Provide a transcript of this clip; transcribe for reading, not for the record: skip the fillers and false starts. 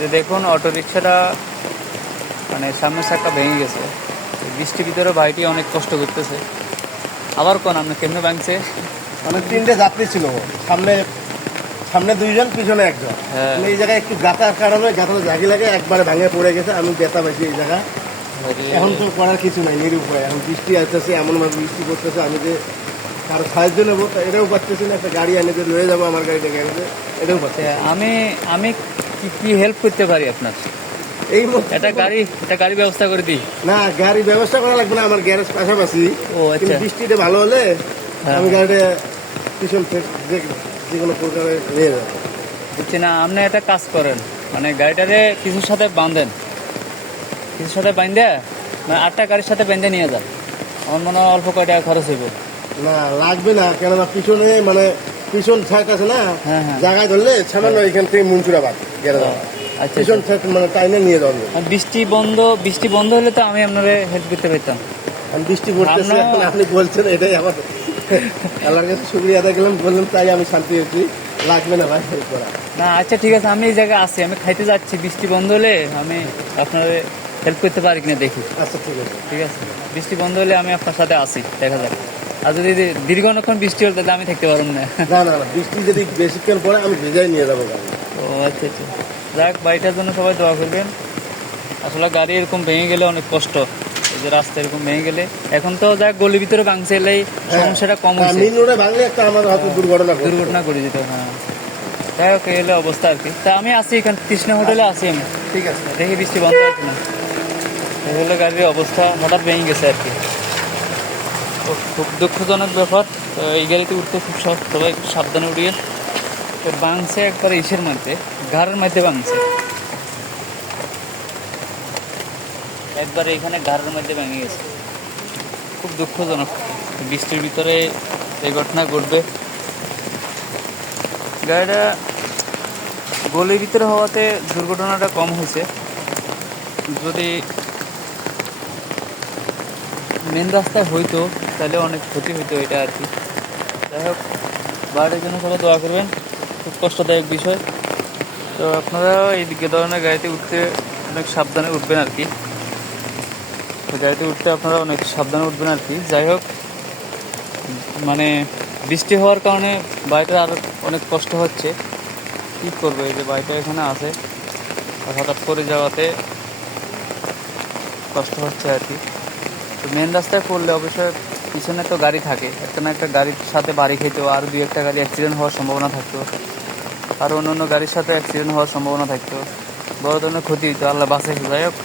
যে দেখুন অটো রিক্সাটা মানে সামনের চাকা ভেঙে গেছে। বৃষ্টির ভিতরে ভাইটি অনেক কষ্ট করতেছে। আবার কোন আপনি কেমনে ভাঙছে? মানে 3টে যাত্রী ছিল, সামনে সামনে 2জন, পিছনে 1জন। হ্যাঁ। এই জায়গায় একটু গাতার কারণে গাতাটা জাগি লাগে, একবারে ভাঙে পড়ে গেছে। আমি ব্যথা পাইছি এই জায়গায়। এখন তো করার কিছু নাই, নিরুপায়। এখন বৃষ্টি আসতেছে, এমনভাবে বৃষ্টি পড়তেছে, আমি যে কারো সাহায্য নেবো এটাও পাচ্ছি না। একটা গাড়ি এনে যে লয়ে যাবো আমার গাড়িটা গ্যারেজে, এটাও পাচ্ছি না। আমি আমি কি হেল্প করতে পারি আপনার? এই মুহূর্তে একটা গাড়ি ব্যবস্থা করে দিই। না, গাড়ি ব্যবস্থা করা লাগবে না, আমার গ্যারেজ পাশাপাশি। ও কিন্তু আচ্ছা। বৃষ্টিটা ভালো হলে হ্যাঁ। আমি গাড়িটা পিছন থেকে যে কোনো প্রকারে নিয়ে যাবো। বুঝছি না, আপনি একটা কাজ করেন, মানে গাড়িটারে কিছুর সাথে বাঁধেন, কিছুর সাথে বাঁধে মানে 8টা গাড়ির সাথে বেঁধে নিয়ে যান। আমার মনে হয় অল্প কয় টাকা খরচ হইব। না, লাগবে না, কেননা পিছনে মানে পিছন সাইড আছে না, হ্যাঁ, হ্যাঁ। জায়গায় ধরলে সামান্য এখান থেকে মুঞ্চুরাবাদ গেলে আচ্ছা, পিছন সাইড মানে টাইনে নিয়ে যাওয়া যাবে। আর বৃষ্টি বন্ধ হলে তো আমি আপনারে হেল্প করতে পারতাম। আমি বৃষ্টি পড়তেছে, আমরা- এখন আপনি বলছেন, এটাই আমার আল্লাহর কাছে শুক্রিয়া আদায় করলাম, বললাম তাই আমি শান্তি হচ্ছি। লাগবে না ভাই হেল্প করা। না আচ্ছা ঠিক আছে, আমি এই জায়গায় আছি, আমি খাইতে যাচ্ছি। বৃষ্টি বন্ধ হলে আমি আপনার হেল্প করতে পারি কিনা দেখি। আচ্ছা ঠিক আছে। ঠিক আছে, বৃষ্টি বন্ধ হলে আমি আপনার সাথে আসি, দেখা যাক। আর যদি দীর্ঘ অনেকক্ষণ বৃষ্টি হলে তাহলে আমি থাকতে পারব না। না না না, বৃষ্টি যদি বেশিক্ষণ পরে আমি ভেজাই নিয়ে যাবো গাড়ি। ও আচ্ছা আচ্ছা, যাক, বাড়িটার জন্য সবাই দোয়া করবেন। আসলে গাড়ি এরকম ভেঙে গেলে অনেক কষ্ট, এই যে রাস্তা এরকম ভেঙে গেলে। এখন তো যাক গলির ভিতরে ভাঙছে, এলেই সমস্যাটা কম হয়েছে। মেন রোডে ভাঙলে একটা আমার হয়তো দুর্ঘটনা করে যেত। হ্যাঁ, যাই হোক, এই হলো অবস্থা আর কি। তা আমি আছি এখানে তৃষ্ণা হোটেলে আছি আমি। ঠিক আছে। দেখি বৃষ্টি বন্ধ হচ্ছে না। এই হলো গাড়ির অবস্থা, হঠাৎ ভেঙে গেছে আর কি। তো খুব দুঃখজনক ব্যাপার। তো এই গাড়িতে উঠতে খুব সবাই একটু সাবধানে উঠিয়ে। তো ভাঙছে একবার ইসের মধ্যে, ঘাড়ের মধ্যে ভাঙছে একবার, এখানে ঘাড়ের মধ্যে ভেঙে গেছে। খুব দুঃখজনক, বৃষ্টির ভিতরে এই ঘটনা ঘটবে। গাড়িটা গলির ভিতরে হওয়াতে দুর্ঘটনাটা কম হয়েছে। যদি মেন রাস্তায় হইতো তাহলে অনেক ক্ষতি হইতো, এটা আর কি। যাই হোক, বাড়ির জন্য সবাই দোয়া করবেন। খুব কষ্টদায়ক বিষয়। তো আপনারা এই ধরনের গাড়িতে উঠতে অনেক সাবধানে উঠবেন আর কি। তো গাড়িতে উঠতে আপনারা অনেক সাবধানে উঠবেন আর কি। যাই হোক, মানে বৃষ্টি হওয়ার কারণে বাড়িটার আরও অনেক কষ্ট হচ্ছে। কী করবো, এই যে বাড়িটা এখানে আছে, আর হঠাৎ করে যাওয়াতে কষ্ট হচ্ছে আর কি। তো মেন রাস্তায় পড়লে অবশ্যই পিছনে তো গাড়ি থাকে, একটা না একটা গাড়ির সাথে বাড়ি খেতেও, আর 2-1টা গাড়ি অ্যাক্সিডেন্ট হওয়ার সম্ভাবনা থাকতো, আর অন্য গাড়ির সাথে অ্যাক্সিডেন্ট হওয়ার সম্ভাবনা থাকতো, বড় ধরনের ক্ষতি হতো। আল্লাহ বাঁচাই। যাই হোক,